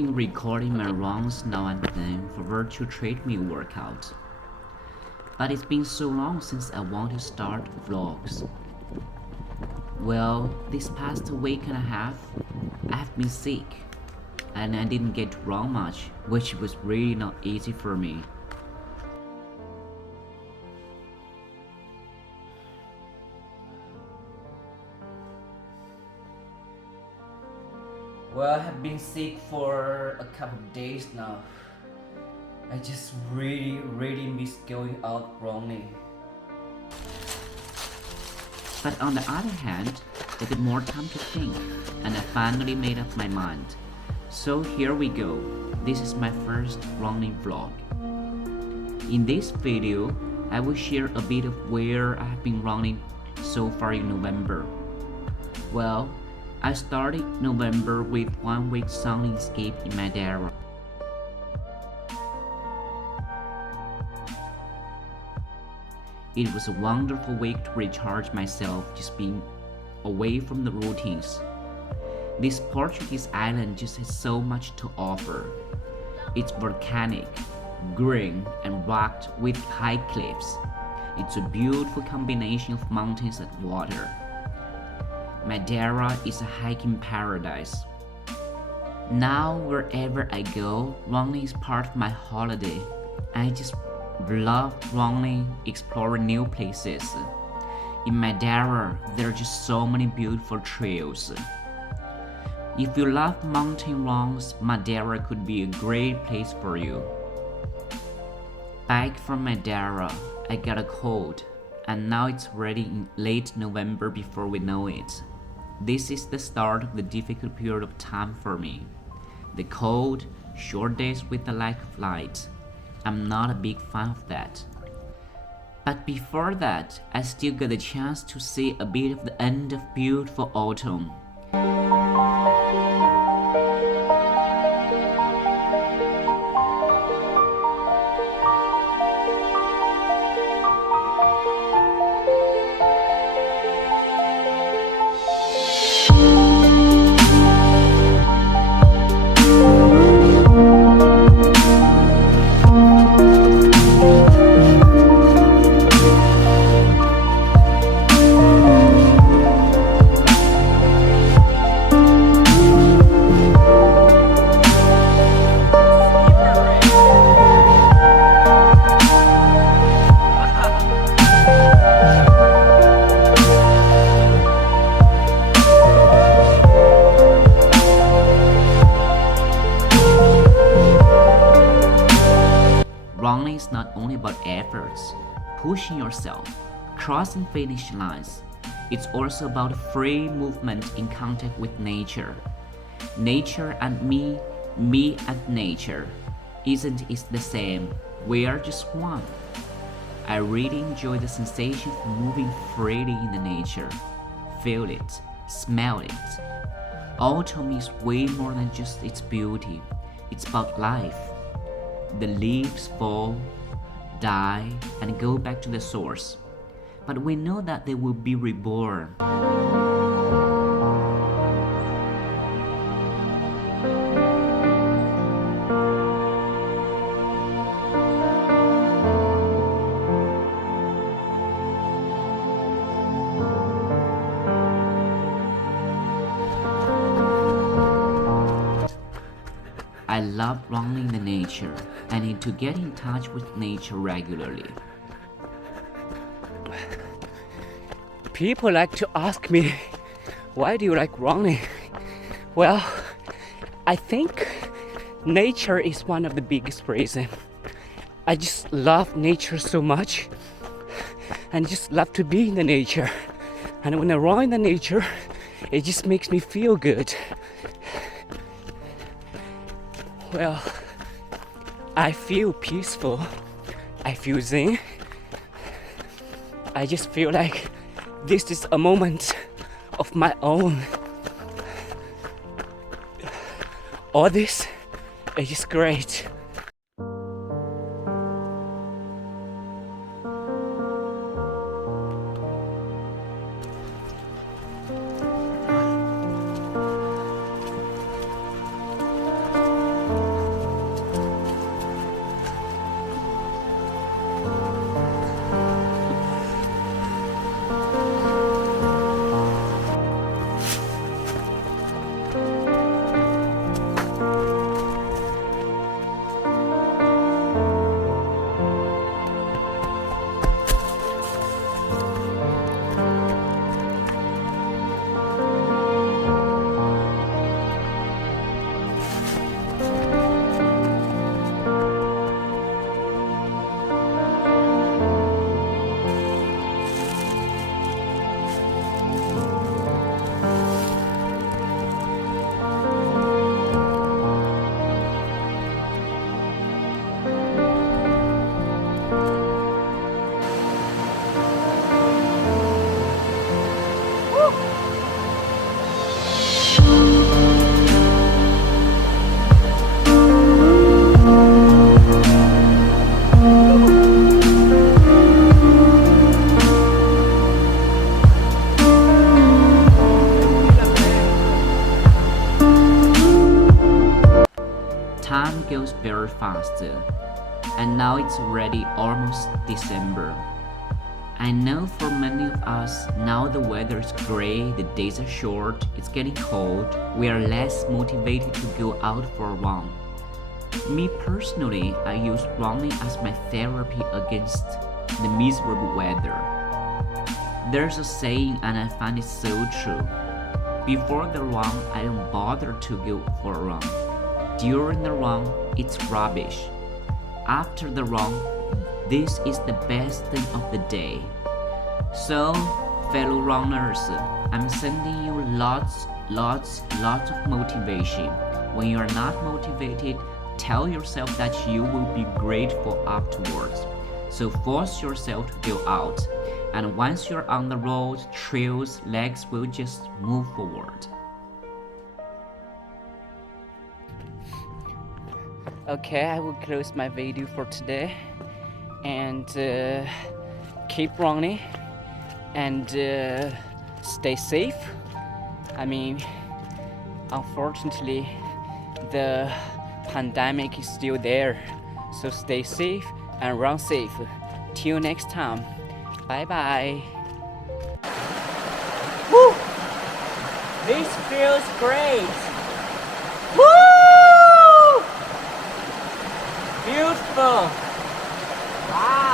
been recording my runs now and then for virtual treadmill workout. But it's been so long since I want to start vlogs. Well, this past week and a half, I have been sick and I didn't get to run much, which was really not easy for me. Well, I have been sick for a couple of days now. I just really miss going out running. But on the other hand, I got more time to think, and I finally made up my mind. So here we go. This is my first running vlog. In this video, I will share a bit of where I have been running so far in November. Well, I started November with 1 week sun escape in Madeira. It was a wonderful week to recharge myself, just being away from the routines. This Portuguese island just has so much to offer. It's volcanic, green and rocked with high cliffs. It's a beautiful combination of mountains and water. Madeira is a hiking paradise. Now wherever I go, running is part of my holiday. I just love running, exploring new places. In Madeira, there are just so many beautiful trails. If you love mountain runs, Madeira could be a great place for you. Back from Madeira, I got a cold, and now it's already in late November before we know it. This is the start of the difficult period of time for me. The cold, short days with the lack of light. I'm not a big fan of that. But before that, I still got the chance to see a bit of the end of beautiful autumn. Running is not only about efforts, pushing yourself, crossing finish lines. It's also about free movement in contact with nature. Nature and me and nature. Isn't it the same? We are just one. I really enjoy the sensation of moving freely in the nature. Feel it, smell it. Autumn is way more than just its beauty. It's about life. The leaves fall, die, and go back to the source. But we know that they will be reborn. I love running in the nature. I need to get in touch with nature regularly. People like to ask me, why do you like running? Well, I think nature is one of the biggest reasons. I just love nature so much and just love to be in the nature. And when I run in the nature, it just makes me feel good. Well, I feel peaceful. I feel zen. I just feel like this is a moment of my own. All this is just great. very fast. And now it's already almost December. I know for many of us, now the weather is gray, the days are short, it's getting cold, we are less motivated to go out for a run. Me personally, I use running as my therapy against the miserable weather. There's a saying and I find it so true. Before the run, I don't bother to go for a run. During the run, it's rubbish. After the run, this is the best thing of the day. So, fellow runners, I'm sending you lots of motivation. When you are not motivated, tell yourself that you will be grateful afterwards. So force yourself to go out. And once you're on the road, trails, legs will just move forward. Okay, I will close my video for today and keep running and stay safe. I mean, unfortunately, the pandemic is still there, so stay safe and run safe. Till next time, bye bye. Woo! This feels great. Woo! Beautiful. Wow.